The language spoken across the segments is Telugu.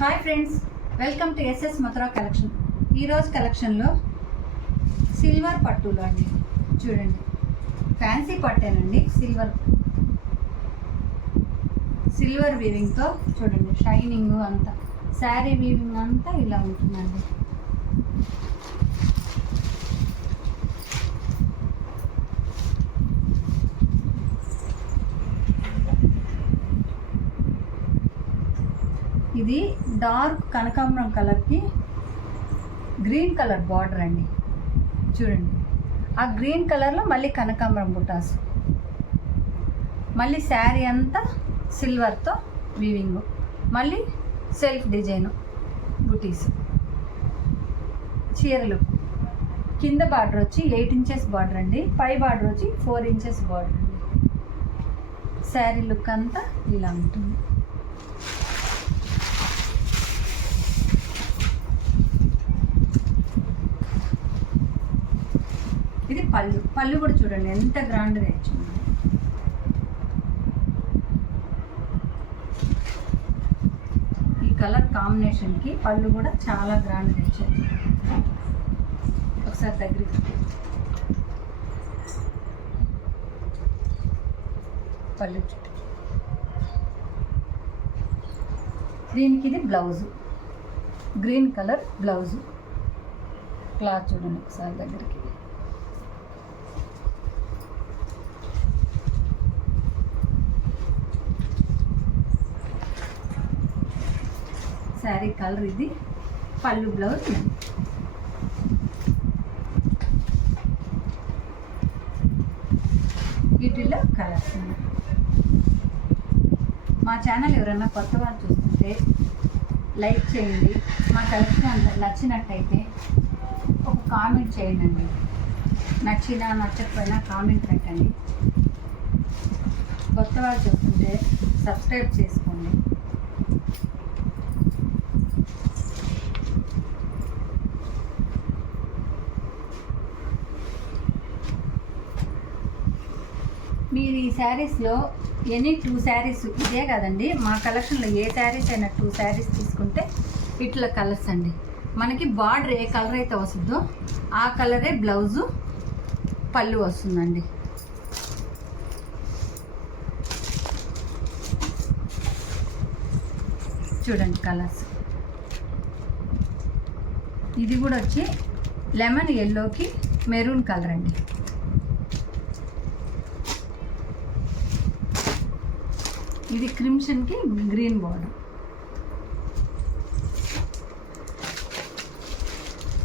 Hi friends, welcome to SS Mathura collection. ఈరోజు కలెక్షన్లో సిల్వర్ పట్టులు అండి. చూడండి, ఫ్యాన్సీ పట్టేనండి. సిల్వర్ వీవింగ్తో చూడండి, షైనింగ్ అంతా, శారీ వీవింగ్ అంతా ఇలా ఉంటుందండి. ఇది డార్క్ కనకాంబరం కలర్కి గ్రీన్ కలర్ బార్డర్ అండి. చూడండి, ఆ గ్రీన్ కలర్లో మళ్ళీ కనకాంబరం బుటాస్, మళ్ళీ శారీ అంతా సిల్వర్తో వీవింగ్, మళ్ళీ సెల్ఫ్ డిజైన్ బుటీస్. చీరలు కింద బార్డర్ వచ్చి 8 ఇంచెస్ బార్డర్ అండి, పై బార్డర్ వచ్చి 4 ఇంచెస్ బార్డర్ అండి. శారీ లుక్ అంతా ఇలా ఉంటుంది. ఇది పళ్ళు కూడా చూడండి ఎంత గ్రాండ్గా ఇచ్చింది. ఈ కలర్ కాంబినేషన్కి పళ్ళు కూడా చాలా గ్రాండ్గా ఇచ్చారు. ఒకసారి దగ్గరికి పళ్ళు, దీనికి ఇది blouse, green colour blouse. Cloth చూడండి ఒకసారి దగ్గరికి. శారీ కలర్ ఇది, పళ్ళు బ్లౌజ్. వీటిల్లో కలర్స్ ఉన్నాయి. మా ఛానల్ ఎవరైనా కొత్త వాళ్ళు చూస్తుంటే లైక్ చేయండి. మా కలెక్షన్ నచ్చినట్టయితే ఒక కామెంట్ చేయండి. నచ్చినా నచ్చకపోయినా కామెంట్ పెట్టండి. కొత్త వాళ్ళు చూస్తుంటే సబ్స్క్రైబ్ చేసుకోండి. మీరు ఈ శారీస్లో ఎనీ 2 శారీస్ ఇదే కదండి, మా కలెక్షన్లో ఏ శారీస్ అయినా 2 శారీస్ తీసుకుంటే ఇట్లా కలర్స్ అండి. మనకి బార్డర్ ఏ కలర్ అయితే వస్తుందో ఆ కలరే బ్లౌజు, పళ్ళు వస్తుందండి. చూడండి కలర్స్. ఇది కూడా వచ్చి లెమన్ ఎల్లోకి మెరూన్ కలర్ అండి. ఇది క్రిమ్సన్కి గ్రీన్ బార్డర్.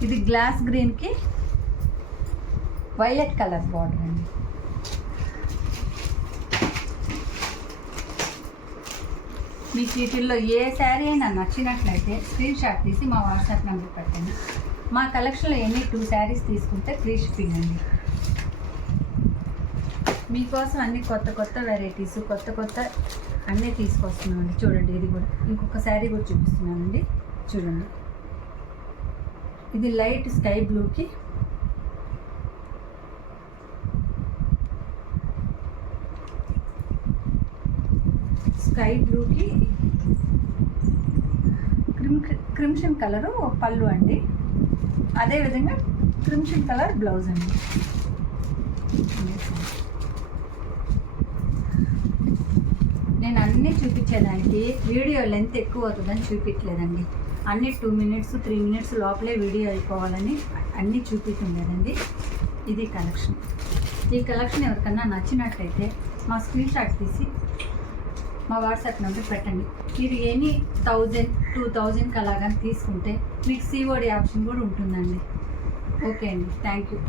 ఇది గ్లాస్ గ్రీన్కి వైలెట్ కలర్ బార్డర్ అండి. మీకు వీటిల్లో ఏ శారీ అయినా నచ్చినట్లయితే స్క్రీన్ షాట్ తీసి మా వాట్సాప్ నెంబర్ పెట్టండి. మా కలెక్షన్లో ఎన్ని 2 శారీస్ తీసుకుంటే ఫ్రీ షిప్పింగ్ అండి. మీకోసం అన్ని కొత్త వెరైటీస్, కొత్త అన్నీ తీసుకొస్తున్నామండి. చూడండి, ఇది కూడా ఇంకొక శారీ కూడా చూపిస్తున్నానండి. చూడండి, ఇది లైట్ స్కై బ్లూకి క్రిమ్షన్ కలరు పళ్ళు అండి. అదేవిధంగా క్రిమ్షన్ కలర్ బ్లౌజ్ అండి. నేను అన్నీ చూపించేదానికి వీడియో లెంత్ ఎక్కువ అవుతుందని చూపించలేదండి. అన్నీ 2 మినిట్స్ 3 మినిట్స్ లోపలే వీడియో అయిపోవాలని అన్నీ చూపిస్తుండేదండి. ఇది కలెక్షన్. ఈ కలెక్షన్ ఎవరికన్నా నచ్చినట్లయితే మా స్క్రీన్ షాట్ తీసి మా వాట్సాప్ నెంబర్ పెట్టండి. మీరు ఎనీ 1000 2000 అలాగా తీసుకుంటే మీకు COD ఆప్షన్ కూడా ఉంటుందండి. ఓకే అండి, థ్యాంక్ యూ.